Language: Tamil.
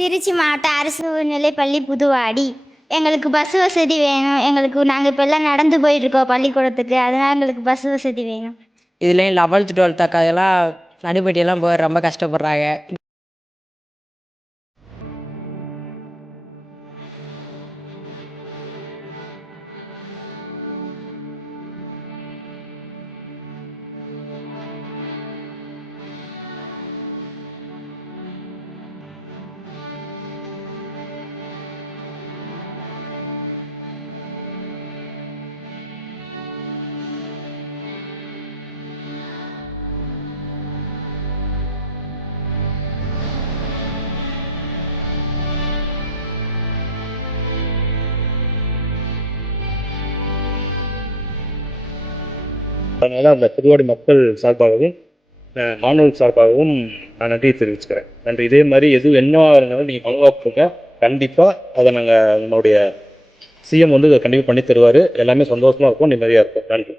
திருச்சி மாவட்ட அரசு உயர்நிலைப்பள்ளி புதுவாடி. எங்களுக்கு பஸ் வசதி வேணும். நாங்கள் இப்போல்லாம் நடந்து போயிட்டுருக்கோம் பள்ளிக்கூடத்துக்கு. அதனால் எங்களுக்கு பஸ் வசதி வேணும். இதுலேயும் 11th 12th அக்காதெல்லாம் நடுப்பட்டியெல்லாம் போக ரொம்ப கஷ்டப்படுறாங்க. அதனால் அந்த புதுவாடி மக்கள் சார்பாகவும் மாணவர்கள் சார்பாகவும் நான் நன்றி தெரிவிச்சுக்கிறேன். நன்றி. இதே மாதிரி என்னவா இருந்தாலும் நீங்கள் மனுவாக்குங்க. கண்டிப்பாக அதை நாங்கள் நம்மளுடைய சிஎம் கண்டிப்பாக பண்ணி தருவார். எல்லாமே சந்தோஷமாக இருக்கும், நிம்மதியாக இருக்கும். நன்றி.